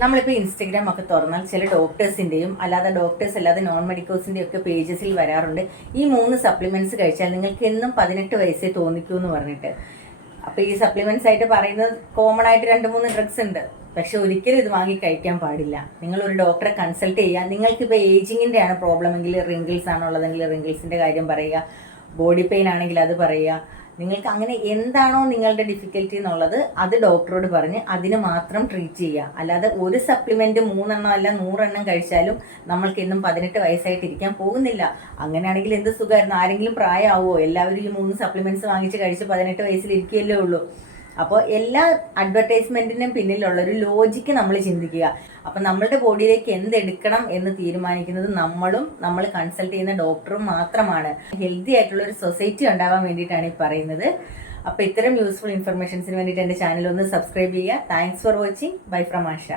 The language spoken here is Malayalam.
നമ്മളിപ്പോൾ ഇൻസ്റ്റഗ്രാം ഒക്കെ തുറന്നാൽ ചില ഡോക്ടേഴ്സിൻ്റെയും ഡോക്ടേഴ്സ് അല്ലാതെ നോൺ മെഡിക്കോസിൻ്റെയും ഒക്കെ പേജസിൽ വരാറുണ്ട് ഈ 3 സപ്ലിമെന്റ്സ് കഴിച്ചാൽ നിങ്ങൾക്ക് എന്നും 18 വയസ്സേ തോന്നിക്കൂ എന്ന് പറഞ്ഞിട്ട്. അപ്പോൾ ഈ സപ്ലിമെന്റ്സ് ആയിട്ട് പറയുന്നത് കോമൺ ആയിട്ട് 2-3 ഡ്രഗ്സ് ഉണ്ട്. പക്ഷെ ഒരിക്കലും ഇത് വാങ്ങി കഴിക്കാൻ പാടില്ല. നിങ്ങൾ ഒരു ഡോക്ടറെ കൺസൾട്ട് ചെയ്യുക. നിങ്ങൾക്കിപ്പോൾ ഏജിങ്ങിൻ്റെ ആണ് പ്രോബ്ലം എങ്കിൽ, റിങ്കിൾസ് ആണുള്ളതെങ്കിൽ റിങ്കിൾസിൻ്റെ കാര്യം പറയുക, ബോഡി പെയിൻ ആണെങ്കിൽ അത് പറയുക. നിങ്ങൾക്ക് അങ്ങനെ എന്താണോ നിങ്ങളുടെ ഡിഫിക്കൽറ്റി എന്നുള്ളത് അത് ഡോക്ടറോട് പറഞ്ഞ് അതിന് മാത്രം ട്രീറ്റ് ചെയ്യുക. അല്ലാതെ ഒരു സപ്ലിമെൻറ്റ് 3 എണ്ണം അല്ല 100 എണ്ണം കഴിച്ചാലും നമ്മൾക്ക് എന്നും 18 വയസ്സായിട്ടിരിക്കാൻ പോകുന്നില്ല. അങ്ങനെയാണെങ്കിൽ എന്ത് സുഖമായിരുന്നു. ആരെങ്കിലും പ്രായമാവുമോ? എല്ലാവരും ഈ 3 സപ്ലിമെൻറ്റ്സ് വാങ്ങിച്ച് കഴിച്ച് 18 വയസ്സിലിരിക്കുകയല്ലേ ഉള്ളൂ. അപ്പോൾ എല്ലാ അഡ്വർടൈസ്മെൻറ്റിനും പിന്നിലുള്ള ഒരു ലോജിക്ക് നമ്മൾ ചിന്തിക്കുക. അപ്പം നമ്മളുടെ ബോഡിയിലേക്ക് എന്തെടുക്കണം എന്ന് തീരുമാനിക്കുന്നത് നമ്മൾ കൺസൾട്ട് ചെയ്യുന്ന ഡോക്ടറും മാത്രമാണ്. ഹെൽത്തി ആയിട്ടുള്ള ഒരു സൊസൈറ്റി ഉണ്ടാവാൻ വേണ്ടിയിട്ടാണ് ഈ പറയുന്നത്. അപ്പോൾ ഇത്തരം യൂസ്ഫുൾ ഇൻഫർമേഷൻസിന് വേണ്ടിയിട്ട് എൻ്റെ ചാനൽ ഒന്ന് സബ്സ്ക്രൈബ് ചെയ്യുക. Thanks for watching. Bye from Asha.